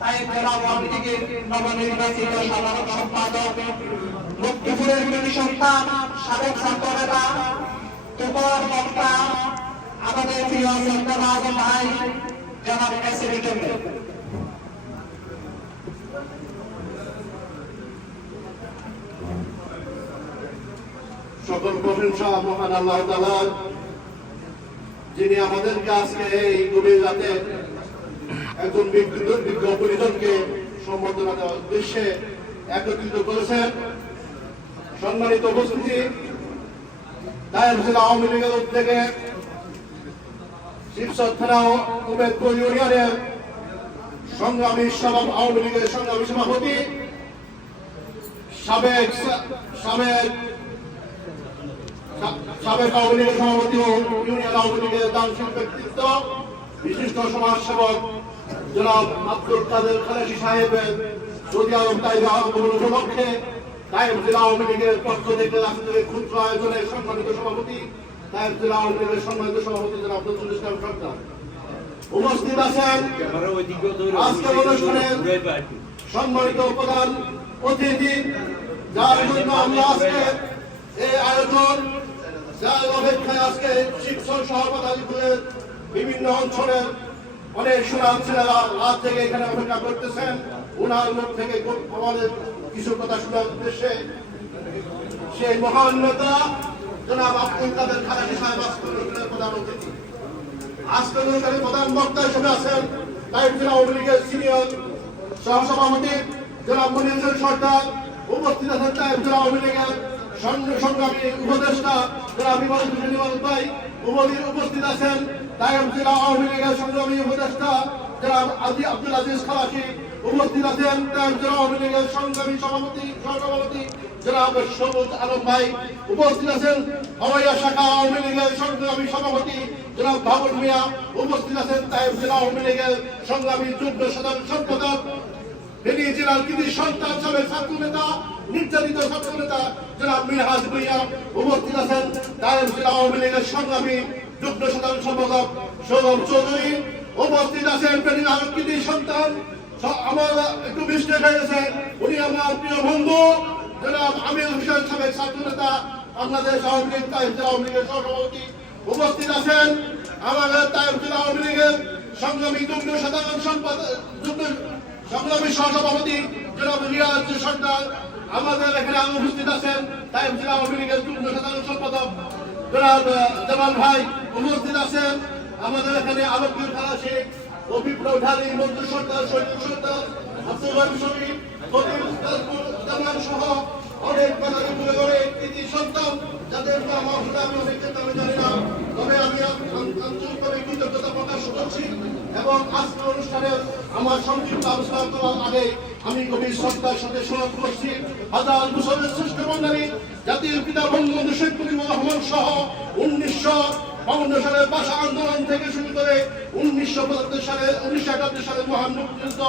তাই জেলা আওয়ামী লীগের নবনির্বাচিত সাধারণ সম্পাদক, মুক্তিপুরের কৃতি সন্তান, সাবেক ছাত্র নেতা, তুপর বক্তা, আমাদের প্রিয় শ্রদ্ধাবাদ ভাই জনাব এসিবি চন্দ্র। সকল প্রশংসা মহান আল্লাহ তাআলার, যিনি আমাদেরকে আজকে এই গভীর রাতে একজন বিজ্ঞ পরিজনকে সম্বর্ধনা দেওয়ার উদ্দেশ্যে একত্রিত করেছেন। সম্মানিত উপস্থিতি, দায়ের জেলা আওয়ামী লীগের উদ্যোগে শিবচর থানা উমেদপুর ইউনিয়নের সংগ্রামী আওয়ামী লীগের সংগ্রামী সভাপতি, সাবেক আওয়ামী লীগের সভাপতি ও ইউনিয়ন আওয়ামী লীগের দানশীল ব্যক্তিত্ব, বিশিষ্ট সমাজসেবক জনাব আব্দুল কাদের খালেকি সাহেবের সৌদি আরব তাইবা আগমন উপলক্ষে দায়ের জেলা আওয়ামী লীগের পক্ষ থেকে রাষ্ট্রের ক্ষুদ্র আয়োজনের সম্মানিত সভাপতি, দায়ের জেলা আওয়ামী লীগের সম্মানিত সভাপতি জনাব নজরুল ইসলাম সরকার উপস্থিত আছেন। আজকের অনুষ্ঠানের সম্মানিত প্রধান অতিথি, যার জন্য আমরা আজকে এই আয়োজন, যার অপেক্ষায় আজকে শিবচর সহপাঠীদের বিভিন্ন অঞ্চলের অনেক সুনাম ছেলেরা রাত থেকে এখানে অপেক্ষা করতেছেন। ওনার মুখ থেকে আমাদের কিছু কথা শোনার উদ্দেশ্যে সেই মহান নেতা জনাব আব্দুল কাদের খালেকি সাহেব আজকের প্রধান অতিথি। আজকের অনুষ্ঠানে প্রধান বক্তা হিসেবে আছেন দায়ের জেলা আওয়ামী লীগের সিনিয়র সহসভাপতি জনাব মনির সরকার, উপস্থিত আছেন দায়ের জেলা আওয়ামী লীগের সংগ্রামী উপদেষ্টা জনাব ইমাম ভাই, উপস্থিত আছেন দায়ের জেলা আওয়ামী লীগের সংগ্রামী উপদেষ্টা জনাব আব্দুল আজিজ খালাসি, উপস্থিত আছেন দায়ের জেলা আওয়ামী লীগের সংগ্রামী সভাপতি জনাব সবুজ আলম ভাই, উপস্থিত আছেন হাওয়াইয়া শাখা আওয়ামী লীগের সংগ্রামী সভাপতি জনাব বাবুল মিয়া, উপস্থিত আছেন দায়ের জেলা আওয়ামী লীগের সংগ্রামী যুগ্ম সাধারণ সম্পাদক, ফেনী জেলার কৃতি সন্তান, সাবেক ছাত্র নেতা, নির্যাতিত ছাত্র নেতা জনাব মিনহাজ ভুঁইয়া, উপস্থিত আছেন দায়ের জেলা আওয়ামী লীগের সংগ্রামী যুগ্ম সাধারণ সম্পাদক সৌরভ চৌধুরী, উপস্থিত আছেন ফেনী জেলার কৃতি সন্তান, আমার একটু মিস্টেক হয়ে গেছে, উনি আমার প্রিয় বন্ধু জনাব আমির হোসেন, সাবেক ছাত্র নেতা, বাংলাদেশ আওয়ামী লীগ দায়ের জেলা আওয়ামী লীগের সভাপতি, উপস্থিত আছেন আমাদের দায়ের জেলা আওয়ামী লীগের সংগ্রামী যুগ্ম সাধারণ সম্পাদক, সংগ্রামী সহসভাপতি জনাব রিয়াজ সরকার, আমাদের এখানে উপস্থিত আছেন দায়ের জেলা আওয়ামী লীগের যুগ্ম সাধারণ সম্পাদক জনাব জামাল ভাই, উপস্থিত আছেন আমাদের এখানে আলমগীর খালাসি, বিপ্লব ঢালি, মঞ্জুর সরকার, শহীদুল সরকার, আব্দুল রহিম শরীফ, জামান সহ অনেক মেধাবী ঘুরে ঘুরে কৃতি সন্তান, যাদের নাম আমি অনেকের নামে জানি না, তবে আমি আন্তরিকভাবে কৃতজ্ঞতা প্রকাশ করছি। এবং আজকের অনুষ্ঠানে আমার সংক্ষিপ্ত আলোচনা করার আগে আমি গভীর শ্রদ্ধার সাথে স্মরণ করছি হাজার বছরের শ্রেষ্ঠ বাঙালি জাতির পিতা বঙ্গবন্ধু শেখ মুজিবুর রহমান সহ 1952 সালের ভাষা আন্দোলন থেকে শুরু করে 1971 সালে মহান মুক্তিযুদ্ধ,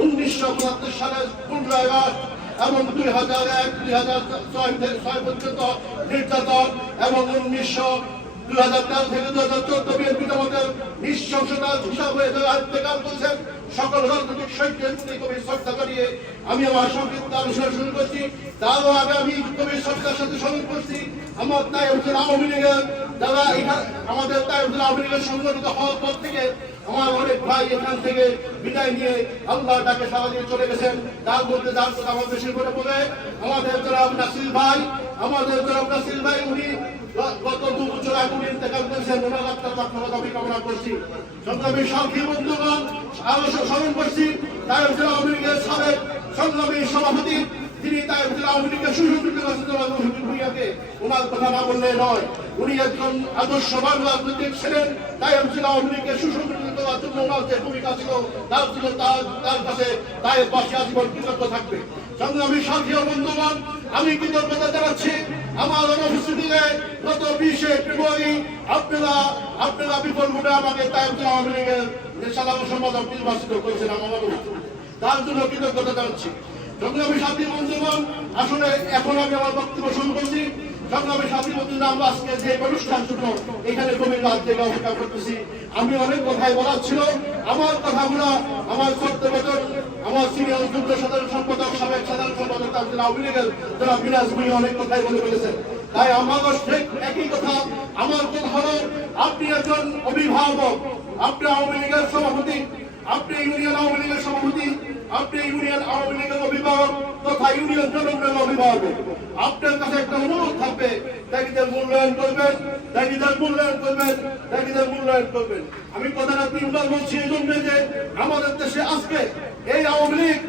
1972 সালের 15 আগস্ট এবং 2001-2006 পর্যন্ত নির্যাতন এবং 2013 থেকে 2014 বিএনপি আমাদের নৃশংসতার হিসাবে ইন্তেকাল করেছেন। সকল রাজনৈতিক শহীদদের কবি শ্রদ্ধা করিয়ে আমি আমার সংক্ষিপ্ত আলোচনা শুরু করছি। তারও আগে আমি কবি শ্রদ্ধার সাথে স্মরণ করছি আমার দায়ের জেলা আওয়ামী লীগের যারা আমাদের দায়ের জেলা আওয়ামী লীগের সংগঠিত হওয়ার পর থেকে আমার অনেক ভাই এখান থেকে বিদায় নিয়ে আল্লাহ তাকে সারা দিয়ে চলে গেছেন। তার মধ্যে যার কথা আমার বেশি করে বলে আমাদের জনাব নাসির ভাই, উনি গত 2 বছর আগে উনি ইন্তেকাল করেছেন। ওনার আত্মার মাগফিরাত আমি কামনা করছি। সংগ্রামী সাথী বন্ধুগণ, আরো স্মরণ করছি দায়ের জেলা আওয়ামী লীগের সাবেক সংগ্রামী সভাপতি, তিনি দায়ের জেলা আওয়ামী লীগের সুসংগঠিত ভূমিকাকে ওনার কথা না বললে নয়। উনি একজন আদর্শবান রাজনীতিক ছিলেন। দায়ের জেলা আওয়ামী লীগের সুসংগঠিত করার জন্য ওনার যে ভূমিকা ছিল তার জন্য তার কাছে দায়ের পাশে আজীবন কৃতজ্ঞ থাকবে। সংগ্রামী সাথী ও বন্ধুগণ, আমি কৃতজ্ঞতা জানাচ্ছি আমার অনুপস্থিতিতে গত 20 ফেব্রুয়ারি আপনারা বিপুল ভোটে আমাকে দায়ের জেলা আওয়ামী লীগের সাধারণ সম্পাদক নির্বাচিত করেছেন। আমার তার জন্য কৃতজ্ঞতা জানাচ্ছি। সংগ্রামী সাথী বন্ধুগণ, আসলে এখন আমি আমার বক্তব্য শুরু করছি। সংগ্রামী সাথী বন্ধুরা, আমরা আজকে যে অনুষ্ঠান জন্য এখানে গভীর রাত থেকে অপেক্ষা করতেছি। আমি অনেক কথাই বলার ছিল, আমার কথাগুলো আমার 14 বছর আমার সিনিয়র যুগ্ম সাধারণ সম্পাদক সাবেক সাধারণ সম্পাদক তাদের আওয়ামী লীগের যারা বিরাজ ভূমি অনেক কথাই বলে ফেলেছেন। তাই আমারও ঠিক একই কথা। আমার কথা হলো, আপনি একজন অভিভাবক, আপনি আওয়ামী লীগের সভাপতি, আপনি ইউনিয়ন আওয়ামী লীগের সভাপতি, আপনি ইউনিয়ন আওয়ামী লীগের অভিভাবক তথা ইউনিয়ন জনগণের অভিভাবক। আপনার কাছে একটা অনুরোধ থাকবে, ত্যাগীদের মূল্যায়ন করবেন, ত্যাগীদের মূল্যায়ন করবেন, ত্যাগীদের মূল্যায়ন করবেন। আমি কথাটা তিনবার বলছি এই জন্য যে আমাদের দেশে আজকে এই আওয়ামী লীগ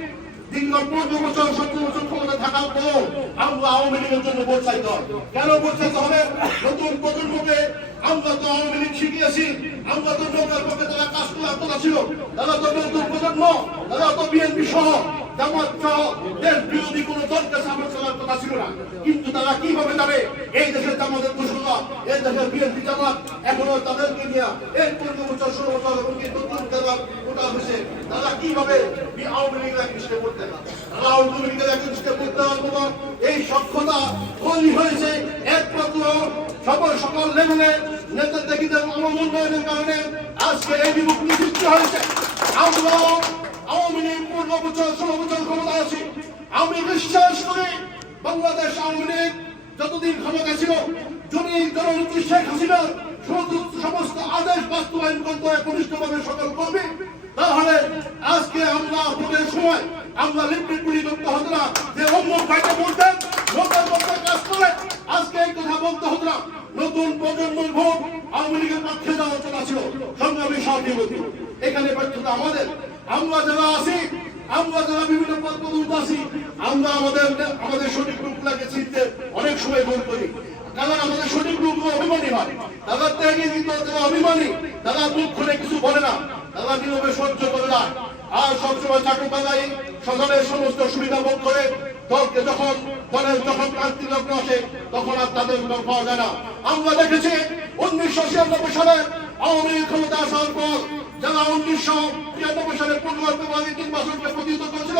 দীর্ঘ 15 বছর 17 বছর ক্ষমতা থাকার পর আমরা আওয়ামী লীগের জন্য ভোট চাইতে হবে। কেন ভোট চাইতে হবে? নতুন প্রজন্মকে আমরা তো আওয়ামী লীগ শিখিয়েছি, আমরা তো নৌকার পক্ষে তারা কাজ করা ছিল, তারা তো নতুন প্রজন্ম, তারা তো বিএনপি সহ জামাত সহ দেশ বিরোধী কোন দলকে সামনে চলার কথা ছিল না। কিন্তু তারা কিভাবে যাবে? এই দেশের জামাতের দুশোরা, এই দেশের বিএনপি জামাত এখনো তাদেরকে নিয়ে এই 15 বছর 16 বছর এমনকি নতুন খেলার ওটা হয়েছে, তারা কিভাবে আওয়ামী লীগের একত্রিশে করতে না, তারা আওয়ামী লীগের একত্রিশে করতে মতো এই সক্ষতা তৈরি হয়েছে একমাত্র সকল লেভেলে নেতা ত্যাগীদের মনোনয়নের কারণে আজকে এই বিভক্তি সৃষ্টি হয়েছে। আমরা আওয়ামী লীগ 15 বছর 16 বছর ক্ষমতা আছি। আমি বিশ্বাস করি বাংলাদেশ আওয়ামী লীগ যতদিন ক্ষমতা ছিল, যদি জননেত্রী শেখ হাসিনা সমস্ত আদেশ বাস্তবায়ন করতে একনিষ্ঠভাবে সকল করবে, তাহলে আজকে আমরা ভোটের সময় আমরা লিপিগুলি করতে হতো না যে অন্য ভাইকে বলতেন লোকের পক্ষে কাজ করে, আজকে এই কথা বলতে হতো না। নতুন প্রজন্মের ভোট আওয়ামী লীগের পক্ষে যাওয়ার কথা ছিল। সংগ্রামী সহযোগী এখানে ব্যর্থতা আমাদের। আমরা যারা আছি, আমরা যারা বিভিন্ন পদ পদবিতে আছি, আমরা আমাদের সঠিক রূপগুলাকে চিনতে অনেক সময় ভুল করি। তারা আমাদের সঠিক রূপগুলো অভিমানী হয়, তারা ত্যাগী কিন্তু যারা অভিমানী, তারা মুখ খুলে কিছু বলে না, তারা নীরবে সহ্য করে না। আর সবসময় চাকরিপালাই সদনের সমস্ত সুবিধা ভোগ করে দলকে দলের যখন ক্রান্তি লগ্ন আসে তখন আর তাদের পাওয়া যায় না। আমরা দেখেছি 1996 সালে আওয়ামী লীগ ক্ষমতা আসার পর যারা 1993 সালে 15 ফেব্রুয়ারি 3 বছরকে প্রতিহত করেছিল,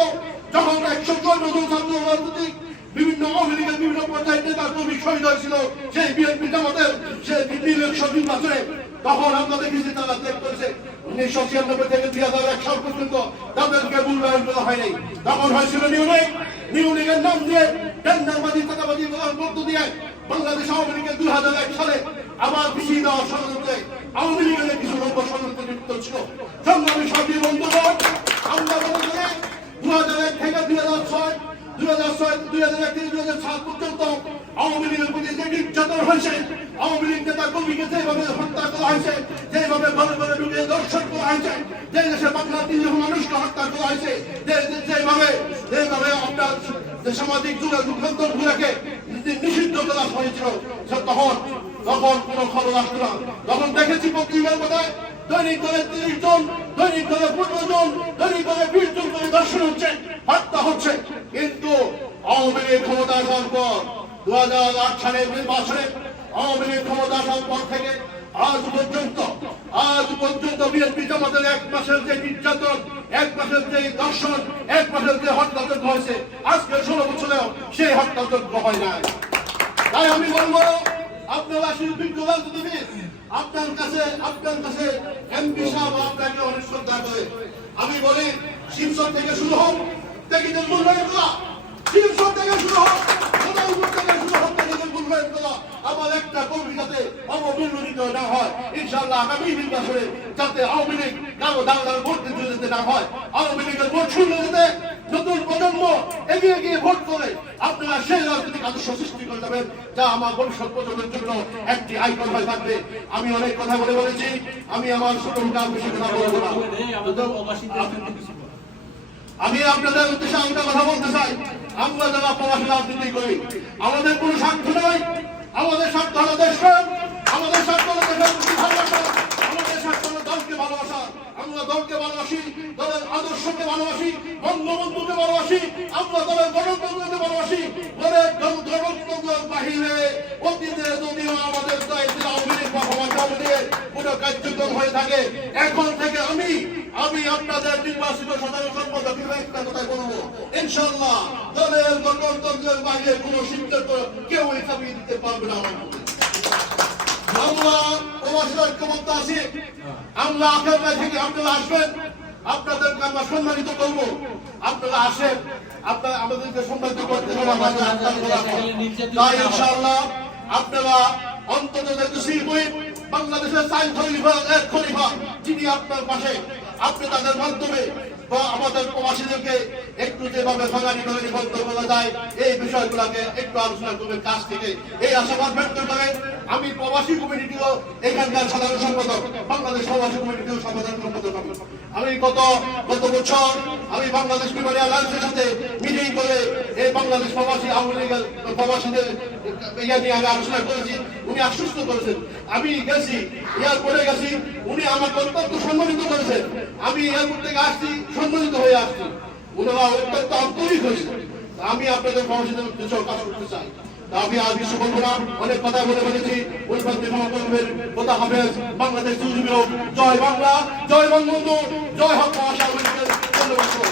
যখন 114 জন ছাত্র রাজনৈতিক বিভিন্ন আওয়ামী লীগের বিভিন্ন পর্যায়ের নেতা কর্মী শহীদ হয়েছিল সেই বিএনপি জামাতের সেই নির্বাচন নির্বাচনে, তখন আমরা দেখেছি তারা ত্যাগ করেছে। 1996 থেকে 2001 সাল পর্যন্ত তাদেরকে মূল্যায়ন করা হয়নি। তখন হয়েছিল নিউ লীগের নাম দিয়ে টেন্ডারবাজি চাঁদাবাজি মধ্য দিয়ে বাংলাদেশ আওয়ামী লীগের 2001 সালে আবার পিছিয়ে দেওয়ার ষড়যন্ত্রে আওয়ামী লীগের কিছু লোক ষড়যন্ত্রে লিপ্ত ছিল। সংগ্রামী সাথী বন্ধুগণ, আমরা মনে করি 2001 থেকে 2006 2001 থেকে 2007 পর্যন্ত আওয়ামী লীগের প্রতি যে নির্যাতন হয়েছে, আওয়ামী লীগ নেতা কর্মীকে যেভাবে হত্যা করা হয়েছে, যেভাবে ঘরে ঘরে ঢুকে দর্শন করা হয়েছে, যে দেশে বাংলার 3 লক্ষ মানুষকে হত্যা করা হয়েছে, যেভাবে আপনার সামাজিক যোগাযোগগুলোকে নিষিদ্ধ করা হয়েছিল, তখন কোনো খবর আসতো না। তখন দেখেছি পত্রিকার কথায় দৈনিক দলে 30 জন, দৈনিক দলে 15 জন, দৈনিক দলে 20 জন করে দর্শন হচ্ছে, হত্যা হচ্ছে। কিন্তু আওয়ামী লীগ ক্ষমতা আসার পর 2008 সালের নির্বাচনে আওয়ামী লীগ ক্ষমতা আসার পর থেকে আজ পর্যন্ত বিএনপি জামাতের 1 মাসের যে নির্যাতন, 1 মাসের যে দর্শন, 1 মাসের যে হত্যাযজ্ঞ হয়েছে, আজকে 16 বছরেও সেই হত্যাযজ্ঞ হয় নাই। তাই আমি বলবো আপনারা শিল্পীর রাজনীতিবিদ, আপনার কাছে এমপি সাহেব আপনাকে অনেক শ্রদ্ধা করে। আমি বলি শিবসর থেকে শুরু হোক, ত্যাগীদের মূল্যায়ন করা, শিবসর থেকে শুরু হোক, ত্যাগীদের মূল্যায়ন করা। আবার একটা কর্মী যাতে অবমূল্যায়িত না হয়, ইনশাআল্লাহ আগামী নির্বাচনে যাতে আওয়ামী লীগ কারো দাঙ্গার ভোট দিতে যেতে না হয়, আওয়ামী লীগের ভোট শূন্য যেতে নতুন প্রজন্ম এগিয়ে গিয়ে ভোট করে আপনারা সেই রাজনৈতিক আদর্শ সৃষ্টি করে যাবেন, যা আমার ভবিষ্যৎ প্রজন্মের জন্য একটি আইকন হয়ে থাকবে। আমি অনেক কথা বলেছি, আমি আমার ছোট বেশি কথা বলবো না। আমি আপনাদের উদ্দেশ্যে একটা কথা বলতে চাই, আমরা যারা প্রবাসী রাজনীতি করি আমাদের কোনো স্বার্থ নয়, আমাদের স্বার্থ হলো দেশপ্রেম, আমাদের স্বার্থ হলো দেশের প্রতি ভালোবাসা, আমাদের স্বার্থ হলো দলকে ভালোবাসা। আমরা দলকে ভালোবাসি, দলের আদর্শকে ভালোবাসি, বঙ্গবন্ধুকে ভালোবাসি, আমরা দলের গণতন্ত্রকে ভালোবাসি। দলের গণতন্ত্রের বাহিরে অতীতে যদিও আমাদের আওয়ামী লীগ বা আওয়ামী লীগের কোনো কার্যক্রম হয়ে থাকে, এখন থেকে আমি আপনাদের নির্বাচিত সাধারণ সম্পাদক একটা কথা বলবো, ইনশাআল্লাহ দলের গণতন্ত্রের বাইরে কোনো সিদ্ধান্ত কেউ চাপিয়ে দিতে পারবে না। আমরা প্রবাসী ঐক্যবদ্ধ আছি, আমরা আপনার থেকে আপনারা আসবেন, আপনাদেরকে আমরা সম্মানিত করব। আপনারা আসেন, আপনারা আমাদেরকে সম্মানিত করতে হবে। তাই ইনশাআল্লাহ আপনারা অন্তত দেখতেছি বাংলাদেশের সাইন্স খলিফা যিনি আপনার পাশে, আপনি তাদের মাধ্যমে আমাদের প্রবাসীদেরকে একটু যেভাবে বাঙালি বাঙালি বন্ধ করা যায় এই বিষয়গুলোকে একটু আলোচনা করবেন কাছ থেকে, এই আশাবাদ ব্যক্ত করে আমি প্রবাসী কমিউনিটিও এখানকার সাধারণ সম্পাদক, বাংলাদেশ প্রবাসী কমিউনিটিও সাধারণ সম্পাদক। আমি গত বছর আমি বাংলাদেশ বিমান অ্যালায়েন্সের সাথে মিটিং করে এই বাংলাদেশ প্রবাসী আওয়ামী লীগের প্রবাসীদের ইয়ে নিয়ে আমি আলোচনা করেছি। উনি আশ্বস্ত করেছেন, আমি গেছি এয়ারপোর্টে গেছি, উনি আমাকে অত্যন্ত সম্মানিত করেছেন। আমি এয়ারপোর্ট থেকে আসছি, সম্মানিত হয়ে আসছি, ওনারা অত্যন্ত আন্তরিক হয়েছে। আমি আপনাদের প্রবাসীদের উদ্দেশ্যে কাজ করতে চাই। আমি আজ কিছু বলবো না, অনেক কথা বলে বলেছি। কথা হবে বাংলাদেশ, জয় বাংলা, জয় বঙ্গবন্ধু, জয় হক। ধন্যবাদ।